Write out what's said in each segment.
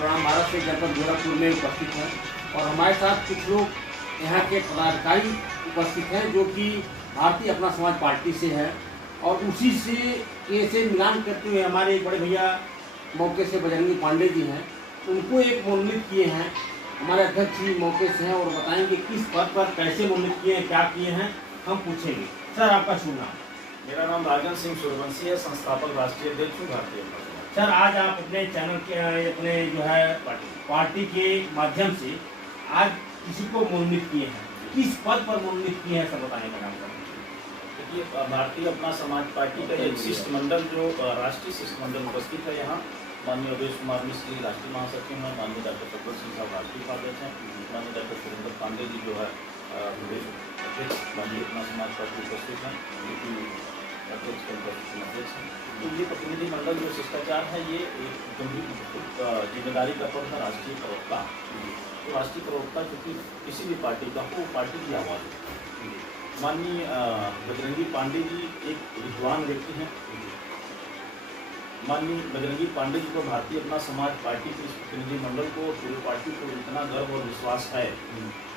प्रणाम भारत से जनपद गोरखपुर में उपस्थित हैं और हमारे साथ कुछ लोग यहाँ के पदाधिकारी उपस्थित हैं जो कि भारतीय अपना समाज पार्टी से है और उसी से मिलान करते हुए हमारे एक बड़े भैया मौके से बजरंगी पांडे जी हैं, उनको एक मनोनीत किए हैं। हमारे अध्यक्ष जी मौके से हैं और बताएंगे किस पद पर कैसे मनोनीत किए हैं, क्या किए हैं, हम पूछेंगे। सर, आपका शुभ नाम? मेरा नाम राजन सिंह सूर्यवंशी है, संस्थापक राष्ट्रीय अध्यक्ष हूँ भारतीय जनता पार्टी। सर, आज आप अपने चैनल के अपने जो है पार्टी के माध्यम से आज किसी को मनोनीत किए हैं, किस पद पर मनोनीत किए हैं, सब बताने का काम करें। देखिए, भारतीय अपना समाज पार्टी का एक शिष्टमंडल जो राष्ट्रीय शिष्टमंडल उपस्थित है यहाँ, माननीय अवधेश कुमार मिश्र जी राष्ट्रीय महासचिव हैं, माननीय डॉक्टर सतवर सिंह साहब राष्ट्रीय उपाध्यक्ष हैं, माननीय डॉक्टर सुरेंद्र पांडे जी जो है प्रदेश अध्यक्ष माननीय अपना समाज पार्टी उपस्थित हैं, अध्यक्ष अध्यक्ष हैं। तो ये प्रतिनिधिमंडल जो शिष्टाचार है ये एक गंभीर जिम्मेदारी का पद है राष्ट्रीय प्रवक्ता। तो राष्ट्रीय प्रवक्ता चूँकि किसी भी पार्टी का हो, पार्टी की आवाज़ है। माननीय बजरंगी पांडे जी एक विद्वान व्यक्ति हैं। माननीय बजरंगी पांडे जी को भारतीय अपना समाज पार्टी के प्रतिनिधिमंडल को, पूरी पार्टी को इतना गर्व और विश्वास है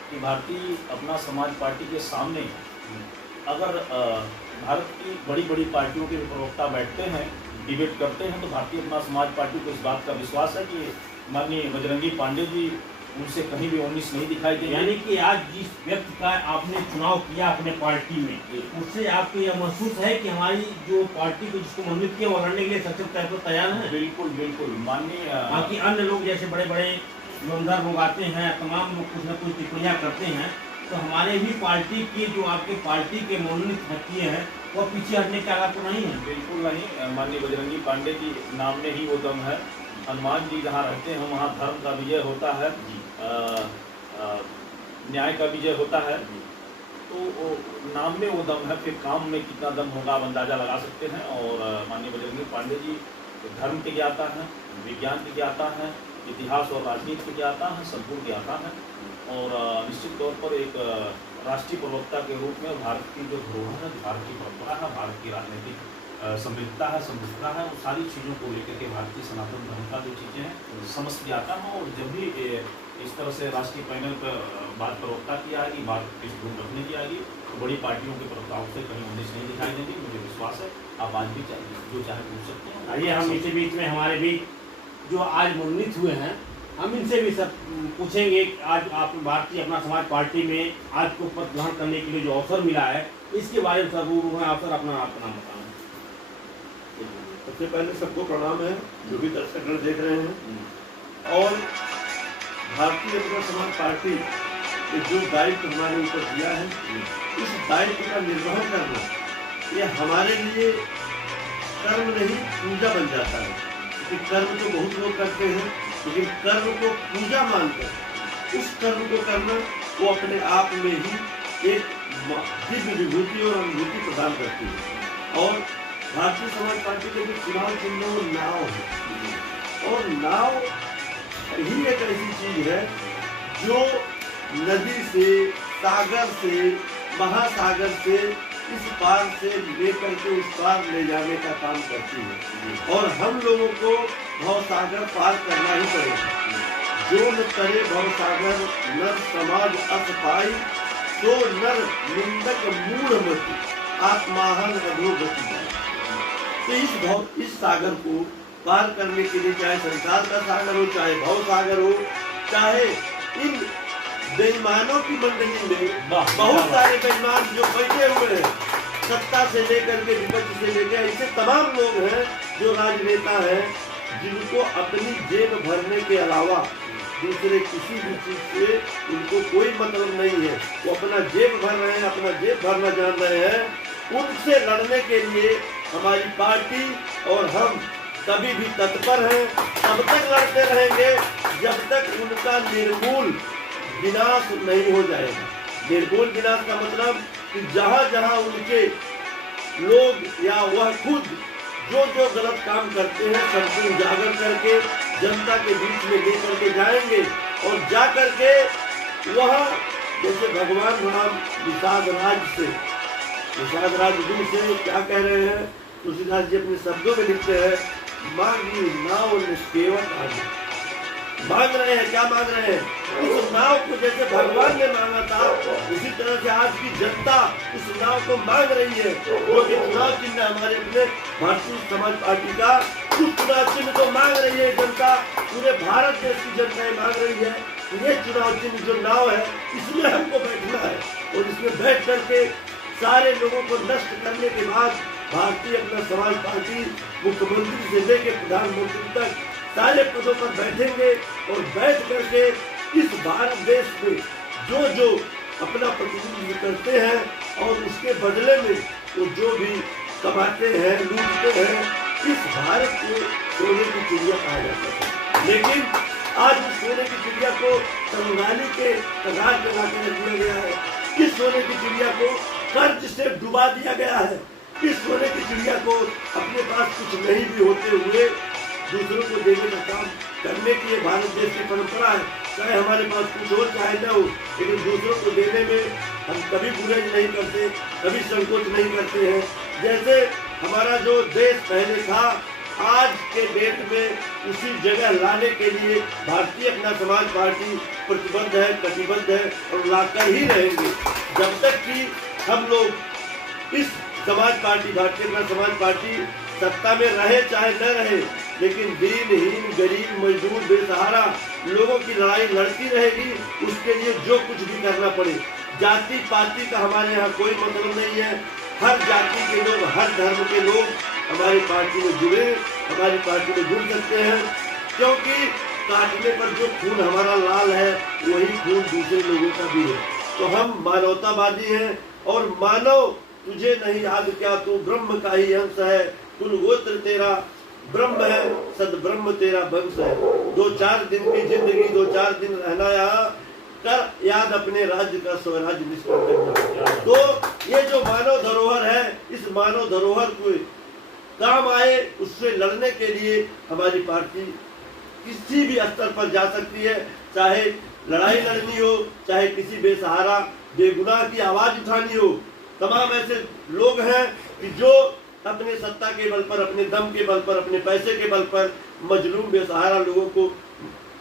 कि भारतीय अपना समाज पार्टी के सामने अगर भारत की बड़ी बड़ी पार्टियों के प्रवक्ता बैठते हैं, डिबेट करते हैं, तो भारतीय अपना समाज पार्टी को इस बात का विश्वास है कि माननीय बजरंगी पांडे जी उनसे कहीं भी 19 नहीं दिखाई दे। यानी कि आज जिस व्यक्ति का आपने चुनाव किया अपने पार्टी में, उससे आपको यह महसूस है कि हमारी जो पार्टी को जिसको मनोनीत किया वो लड़ने के लिए सक्षम तौर पर तैयार है? बिल्कुल बिल्कुल। माननीय बाकी अन्य लोग जैसे बड़े बड़े लोमदार लोग आते हैं, तमाम लोग कुछ न कुछ टिप्पणियाँ करते हैं, तो हमारे भी पार्टी की जो आपके पार्टी के मनोनीत किए हैं वो पीछे हटने का आपको नहीं है? बिल्कुल नहीं। माननीय बजरंगी पांडे जी नाम में ही वो दम है। हनुमान जी जहाँ रहते हैं वहाँ धर्म का विजय होता है, न्याय का विजय होता है। तो नाम में वो दम है, फिर काम में कितना दम होगा आप अंदाजा लगा सकते हैं। और माननीय बजरंगी पांडे जी धर्म के ज्ञाता हैं, विज्ञान के ज्ञाता हैं, इतिहास और राजनीति के ज्ञाता हैं, संपूर्ण ज्ञाता हैं। और निश्चित तौर पर एक राष्ट्रीय प्रवक्ता के रूप में भारत की जो धरोहर है, भारत की परंपरा है, भारत की राजनीतिक समृद्धता है, समृद्धता है, उन सारी चीज़ों को लेकर के भारतीय सनातन धर्म का जो चीज़ें हैं समझ जाता है। और जब भी इस तरह से राष्ट्रीय पैनल पर बात प्रवक्ता की आएगी, बात किस ग्रुप रखने की आएगी, तो बड़ी पार्टियों के प्रवक्ताओं से कहीं 19 नहीं दिखाई देंगे। मुझे विश्वास है आप आज भी जो चाहे पूछ सकते हैं। आइए हम इसी बीच में हमारे भी जो आज मनोनीत हुए हैं, हम इनसे भी सब पूछेंगे। आज आप भारतीय अपना समाज पार्टी में आज को पद ग्रहण करने के लिए जो अवसर मिला है, इसके बारे में सब रूबरू हैं। आप सर अपना आपका नाम बताएं। सबसे पहले सबको प्रणाम है जो भी दर्शकगण देख रहे हैं। और भारतीय अपना समाज पार्टी ने जो दायित्व हमारे ऊपर दिया है, इस दायित्व का निर्वहन करना ये हमारे लिए कर्म नहीं पूजा बन जाता है। क्योंकि कर्म तो बहुत लोग करते हैं, लेकिन कर्म को पूजा मानकर उस कर्म को करना वो अपने आप में ही एक दिव्य विभूति और अनुभूति प्रदान करती है। और भारतीय समाज पार्टी के जो चुनाव चिन्ह वो नाव है, और नाव ही एक ऐसी चीज है जो नदी से, सागर से, महासागर से इस पार से लेकर के उस पार ले जाने का काम करती है। और हम लोगों को भवसागर पार करना ही पड़ेगा। जो न करे भवसागर नर समाज अस पाई, तो नर निंदक मूढ़ मति आत्माहन अधोगति जाए। तो इस सागर को पार करने के लिए चाहे संसार का सागर हो, चाहे भव सागर हो, चाहे इन बेईमानों की मंडली में बहुत सारे बेईमान जो बैठे हुए हैं, सत्ता से लेकर के विपक्ष से लेकर ऐसे तमाम लोग हैं जो राजनेता हैं, जिनको अपनी जेब भरने के अलावा दूसरे किसी भी चीज से उनको कोई मतलब नहीं है। वो अपना जेब भर रहे हैं, अपना जेब भरना जान रहे हैं। उनसे लड़ने के लिए हमारी पार्टी और हम कभी भी तत्पर हैं। तब तक लड़ते रहेंगे जब तक उनका निर्मूल विनाश नहीं हो जाएगा। निर्मूल विनाश का मतलब कि जहाँ जहाँ उनके लोग या वह खुद जो जो गलत काम करते हैं सबको उजागर करके जनता के बीच में लेकर के जाएंगे। और जा करके वह जैसे भगवान राम विषाद राज से क्या कह रहे हैं, तुलसीदास जी अपने शब्दों में लिखते हैं, मांगी नाव निष्केवट आगे। मांग रहे हैं। क्या मांग रहे हैं? उस नाव को जैसे भगवान ने मांगा था, उसी तरह से आज की जनता उस नाव को मांग रही है। जो कि चुनाव चिन्ह हमारे अपने भारतीय समाज पार्टी का, उस चुनाव चिन्ह को मांग रही है जनता। पूरे भारत देश की जनता मांग रही है। ये चुनाव चिन्ह जो नाव है, इसमें हमको बैठना है और इसमें बैठ करके सारे लोगों को नष्ट करने के बाद भारतीय अपना समाज पार्टी मुख्यमंत्री से लेकर प्रधानमंत्री तक सारे पदों पर बैठेंगे और बैठ करके इस भारत देश में जो अपना प्रतिनिधित्व करते हैं और उसके बदले में वो जो भी कमाते हैं, लूटते हैं, इस भारत को सोने की चिड़िया कहा जाता है। लेकिन आज उस सोने की चिड़िया को कंगाली के कगार पे ला के रख दिया गया है। इस सोने की चिड़िया को कर्ज से डुबा दिया गया है। इस सोने की चिड़िया को अपने पास कुछ नहीं भी होते हुए दूसरों को देने का काम करने की ये भारत देश की परंपरा है। चाहे हमारे पास कुछ हो चाहे न हो, लेकिन दूसरों को देने में हम कभी गुरेज नहीं करते, कभी संकोच नहीं करते हैं। जैसे हमारा जो देश पहले था, आज के डेट में उसी जगह लाने के लिए भारतीय अपना समाज पार्टी प्रतिबद्ध है, कटिबद्ध है और लाकर ही रहेंगे जब तक कि हम लोग इस समाज पार्टी, भारतीय अपना समाज पार्टी सत्ता में रहे चाहे न रहे, लेकिन दीनहीन, गरीब, मजदूर, बेसहारा लोगों की लड़ाई लड़ती रहेगी। उसके लिए जो कुछ भी करना पड़े। जाति पाति का हमारे यहाँ कोई मतलब नहीं है। हर जाति के लोग, हर धर्म के लोग हमारी पार्टी में जुड़े, हमारी पार्टी में जुड़ सकते हैं, क्योंकि काटने पर जो खून हमारा लाल है वही खून दूसरे लोगों का भी है। तो हम मानवतावादी हैं और मानव तुझे नहीं याद क्या, तू ब्रह्म का ही अंश है, कुल गोत्र तेरा ब्रह्म है, सदब्रह्म तेरा वंश है। 2-4 दिन की जिंदगी, 2-4 दिन रहना यहाँ, कर याद अपने राज्य का स्वराज्य निष्कर्ष। तो ये जो मानव धरोहर है, इस मानव धरोहर को काम आए, उससे लड़ने के लिए हमारी पार्टी किसी भी स्तर पर जा सकती है। चाहे लड़ाई लड़नी हो, चाहे किसी बेसहारा बेगुनाह की आवाज उठानी हो। तमाम ऐसे लोग हैं कि जो अपने सत्ता के बल पर, अपने दम के बल पर, अपने पैसे के बल पर मजलूम बेसहारा लोगों को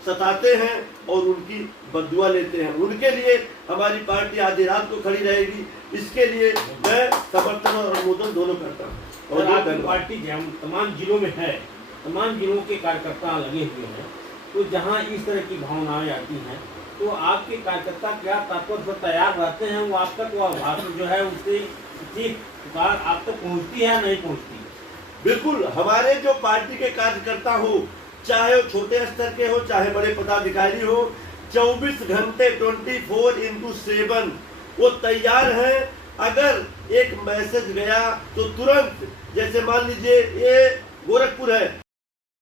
सताते हैं और उनकी बददुआ लेते हैं। उनके लिए हमारी पार्टी आधी रात को खड़ी रहेगी। इसके लिए मैं समर्थन और अनुमोदन दोनों करता हूँ। और आपकी पार्टी तमाम जिलों में है, तमाम जिलों के कार्यकर्ता लगे हुए हैं, तो जहाँ इस तरह की भावनाएं आती हैं तो आपके कार्यकर्ता क्या तत्पर से तैयार रहते हैं? वो आप तक भाषण जो है उससे पुकार आप तक पहुँचती है नहीं पहुँचती? बिल्कुल, हमारे जो पार्टी के कार्यकर्ता हो, चाहे वो छोटे स्तर के हो चाहे बड़े पदाधिकारी हो, 24 घंटे 24x7 वो तैयार हैं। अगर एक मैसेज गया तो तुरंत, जैसे मान लीजिए ये गोरखपुर है,